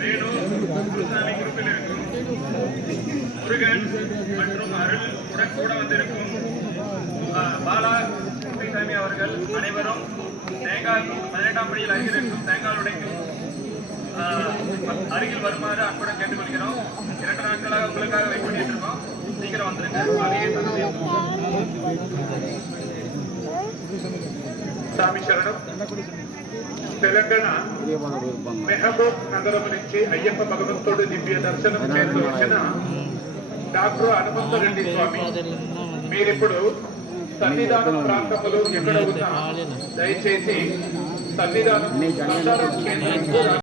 வேணு குருசாமி குரூப்பில் இருக்கும் முருகன் மற்றும் அருள் உடன் கூட வந்திருக்கும் பாலா குப்பிசாமி அவர்கள் அனைவரும் தேங்காய் 18ஆம் படியில் அருகில் இருக்கும் தேங்காய் உடைக்கும் அருகில் வருமாறு அன்புடன் கேட்டுக்கொள்கிறோம். 2 நாட்களாக உங்களுக்காக வெயிட் பண்ணிட்டு இருக்கோம். சீக்கிரம் வந்துருங்க. స్వామి శరణం. తెలంగాణ మెహబూబ్ నగరం నుంచి అయ్యప్ప భగవంతుడు దివ్య దర్శనం చేసి వచ్చిన డాక్టర్ హనుమంతరెడ్డి స్వామి, మీరిప్పుడు సన్నిధానం ప్రాంతంలో ఎక్కడ ఉన్నా దయచేసి సన్నిధానం కేంద్రం